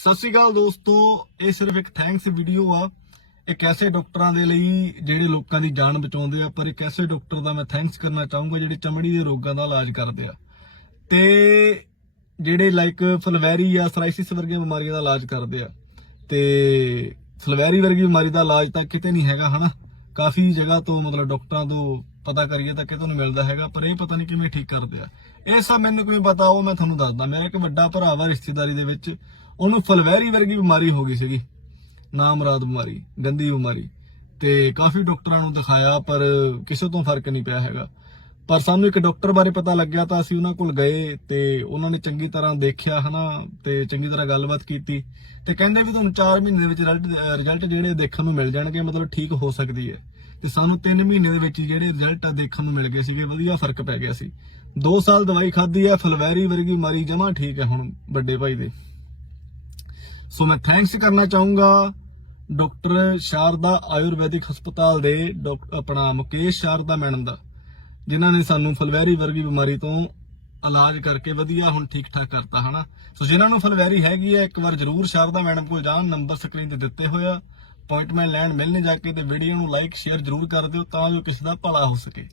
ਸਤਿ ਸ਼੍ਰੀ ਅਕਾਲ ਦੋਸਤੋ, ਇਹ ਸਿਰਫ ਇੱਕ ਥੈਂਕਸ ਵੀਡੀਓ ਆ। ਇੱਕ ਐਸੇ ਡਾਕਟਰਾਂ ਦੇ ਲਈ ਜਿਹੜੇ ਲੋਕਾਂ ਦੀ ਜਾਨ ਬਚਾਉਂਦੇ ਆ, ਪਰ ਇੱਕ ਐਸੇ ਡਾਕਟਰ ਦਾ ਮੈਂ ਥੈਂਕਸ ਕਰਨਾ ਚਾਹੂੰਗਾ ਜਿਹੜੇ ਚਮੜੀ ਦੇ ਰੋਗਾਂ ਦਾ ਇਲਾਜ ਕਰਦੇ ਆ। ਤੇ ਜਿਹੜੇ ਲਾਈਕ ਫਲਵੈਰੀ ਜਾਂ ਸਰਾਈਸਿਸ ਵਰਗੀਆਂ ਬਿਮਾਰੀਆਂ ਦਾ ਇਲਾਜ ਕਰਦੇ ਆ। ਤੇ ਫਲਵੈਰੀ ਵਰਗੀ ਬਿਮਾਰੀ ਦਾ ਇਲਾਜ ਤਾਂ ਕਿਤੇ ਨਹੀਂ ਹੈਗਾ, ਹਨਾ? ਕਾਫੀ ਜਗ੍ਹਾ ਤੋਂ ਮਤਲਬ ਡਾਕਟਰਾਂ ਤੋਂ ਪਤਾ ਕਰੀਏ ਤਾਂ ਕਿਤੋਂ ਨਹੀਂ ਮਿਲਦਾ ਹੈਗਾ, ਪਰ ਇਹ ਪਤਾ ਨਹੀਂ ਕਿਵੇਂ ਠੀਕ ਕਰਦੇ ਆ। ਇਹ ਸਭ ਮੈਨੂੰ ਕਿਵੇਂ ਪਤਾ, ਉਹ ਮੈਂ ਤੁਹਾਨੂੰ ਦੱਸਦਾ। ਮੇਰਾ ਇੱਕ ਵੱਡਾ ਭਰਾ ਵਾ ਰਿਸ਼ਤੇਦਾਰੀ ਦੇ ਵਿੱਚ, ਉਹਨੂੰ ਫਲਵੈਰੀ ਵਰਗੀ ਬਿਮਾਰੀ ਹੋ ਗਈ ਸੀਗੀ। ਨਾਮਰਾਦ ਬਿਮਾਰੀ, ਗੰਦੀ ਬਿਮਾਰੀ। ਤੇ ਕਾਫੀ ਡਾਕਟਰਾਂ ਨੂੰ ਦਿਖਾਇਆ, ਪਰ ਕਿਸੇ ਤੋਂ ਫ਼ਰਕ ਨਹੀਂ ਪਿਆ ਹੈਗਾ। ਪਰ ਸਾਨੂੰ ਇੱਕ ਡਾਕਟਰ ਬਾਰੇ ਪਤਾ ਲੱਗਿਆ ਤਾਂ ਅਸੀਂ ਉਹਨਾਂ ਕੋਲ ਗਏ ਤੇ ਉਹਨਾਂ ਨੇ ਚੰਗੀ ਤਰ੍ਹਾਂ ਦੇਖਿਆ, ਹਨਾ, ਤੇ ਚੰਗੀ ਤਰ੍ਹਾਂ ਗੱਲਬਾਤ ਕੀਤੀ ਤੇ ਕਹਿੰਦੇ ਵੀ ਤੁਹਾਨੂੰ 4 ਮਹੀਨੇ ਦੇ ਵਿੱਚ ਰਿਜ਼ਲਟ ਜਿਹੜੇ ਦੇਖਣ ਨੂੰ ਮਿਲ ਜਾਣਗੇ, ਮਤਲਬ ਠੀਕ ਹੋ ਸਕਦੀ ਹੈ। ਤੇ ਸਾਨੂੰ 3 ਮਹੀਨੇ ਦੇ ਵਿੱਚ ਜਿਹੜੇ ਰਿਜ਼ਲਟ ਦੇਖਣ ਨੂੰ ਮਿਲ ਗਏ ਸੀਗੇ, ਵਧੀਆ ਫ਼ਰਕ ਪੈ ਗਿਆ ਸੀ। 2 ਸਾਲ ਦਵਾਈ ਖਾਧੀ ਹੈ ਫਲਵੈਰੀ ਵਰਗੀ ਮਾਰੀ, ਜਮਾ ਠੀਕ ਹੈ ਹੁਣ ਵੱਡੇ ਭਾਈ ਦੇ। ਸੋ ਮੈਂ ਥੈਂਕਸ ਕਰਨਾ ਚਾਹੂੰਗਾ ਡਾਕਟਰ ਸ਼ਾਰਦਾ ਆਯੁਰਵੈਦਿਕ ਹਸਪਤਾਲ ਦੇ ਡਾਕ- ਆਪਣਾ ਮੁਕੇਸ਼ ਸ਼ਾਰਦਾ ਮੈਡਮ ਦਾ। ਜਿਨ੍ਹਾਂ ਨੇ ਸਾਨੂੰ ਫਲਵੈਰੀ ਵਰਗੀ ਬਿਮਾਰੀ ਤੋਂ ਇਲਾਜ ਕਰਕੇ ਵਧੀਆ ਹੁਣ ਠੀਕ ਠਾਕ ਕਰਤਾ, ਹਨਾ? ਸੋ ਜਿਨ੍ਹਾਂ ਨੂੰ ਫਲਵੈਰੀ ਹੈਗੀ ਹੈ, ਇੱਕ ਵਾਰ ਜਰੂਰ ਸ਼ਾਰਦਾ ਮੈਡਮ ਕੋਲ ਜਾਣ, ਨੰਬਰ ਸਕਰੀਨ ਤੇ ਦਿੱਤੇ ਹੋਇਆ ਅਪਾਇੰਟਮੈਂਟ ਲੈਣ ਮਿਲਣੇ ਜਾ ਕੇ ਤੇ ਵੀਡੀਓ ਨੂੰ ਲਾਈਕ ਸ਼ੇਅਰ ਜਰੂਰ ਕਰ ਦਿਓ ਤਾਂ ਜੋ ਕਿਸੇ ਦਾ ਭਲਾ ਹੋ ਸਕੇ।